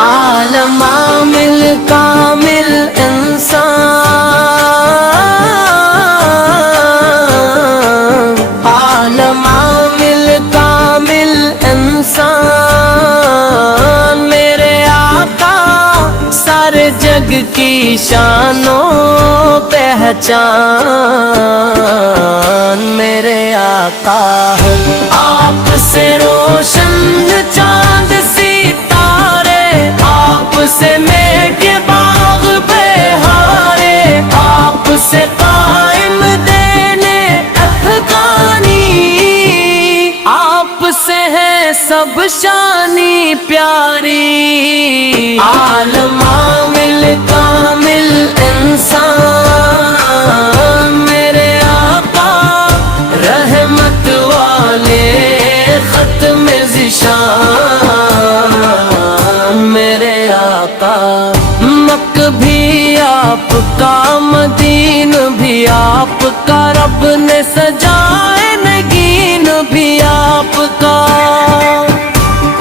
عالم عامل کامل انسان، عالم عامل کامل انسان، میرے آقا سارے جگ کی شان و پہچان، میرے آقا آپ سے روشن چاند ستارے، آپ سے میٹھے باغ بہارے، آپ سے قائم دینے افغانی، آپ سے ہے سب شانی پیاری، عالم عامل کامل انسان، میرے آقا رحمت والے ختم ذیشان، میرے آقا مکہ بھی آپ کا، مدین بھی آپ کا، رب نے سجائے نگین بھی آپ کا،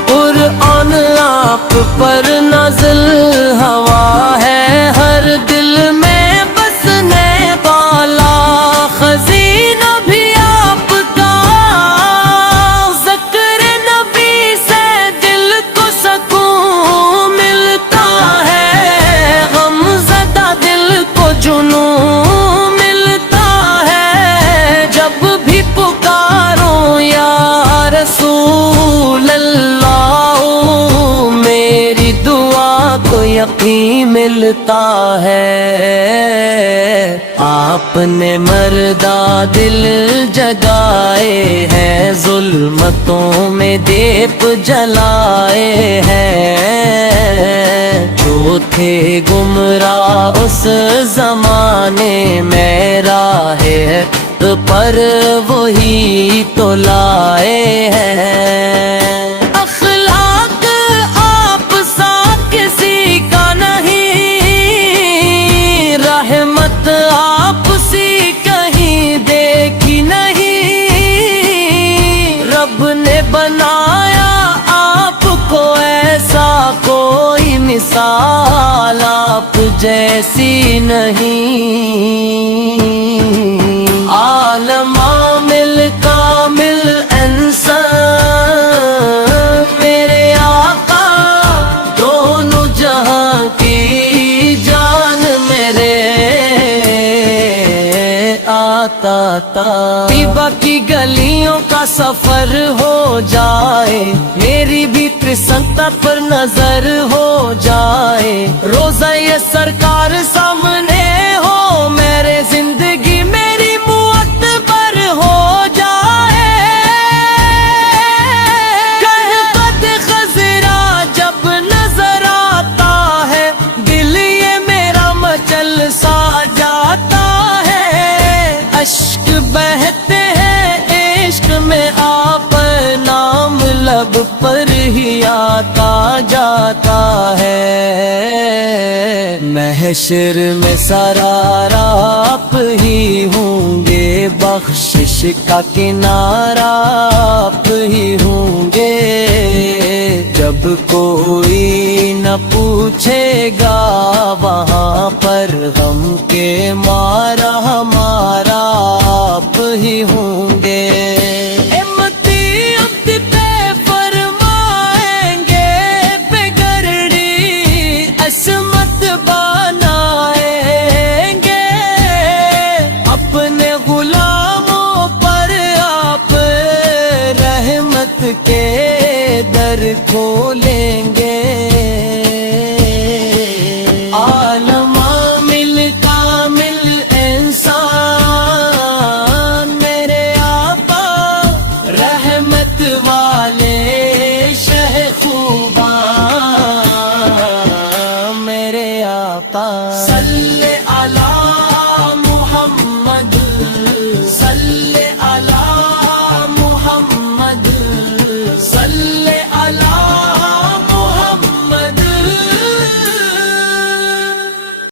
قرآن آپ پر نازل ہوا ہے، ہر دل میں بسنے والا خزینہ بھی آپ کا، ذکر نبی سے دل کو سکون ملتا ہے، غم زدہ دل کو جنون ملتا ہے، جب بھی پکارو یا رسول اللہ میری دعا کو یقین ملتا ہے، آپ نے مردہ دل جگائے ہیں، ظلمتوں میں دیپ جلائے ہیں، جو تھے گمراہ اس زمانے میں راہ حق پر وہی تو لائے ہیں، اخلاق آپ سا کسی کا نہیں، رحمت آپ سی کہیں دیکھی نہیں، رب نے بنایا آپ کو ایسا، کوئی مثال آپ جیسی نہیں، عالم عامل کامل انسان، میرے آقا دونوں جہاں کی جان، میرے آقا طیبہ کی گلیوں کا سفر ہو جائے، میری بھی ترسنتا پر نظر ہو جائے، روزہ یہ سرکار سامنے ہو، میرے زندگی میری معتبر ہو جائے، قد خضرا جب نظر آتا ہے، دل یہ میرا مچل سا جاتا ہے، اشک بہتے ہیں عشق میں، آپ نام لب پر ہی آتا جاتا ہے، محشر میں سرار آپ ہی ہوں گے، بخشش کا کنارہ آپ ہی ہوں گے، جب کوئی نہ پوچھے گا وہاں پر غم کے مارا ہمارا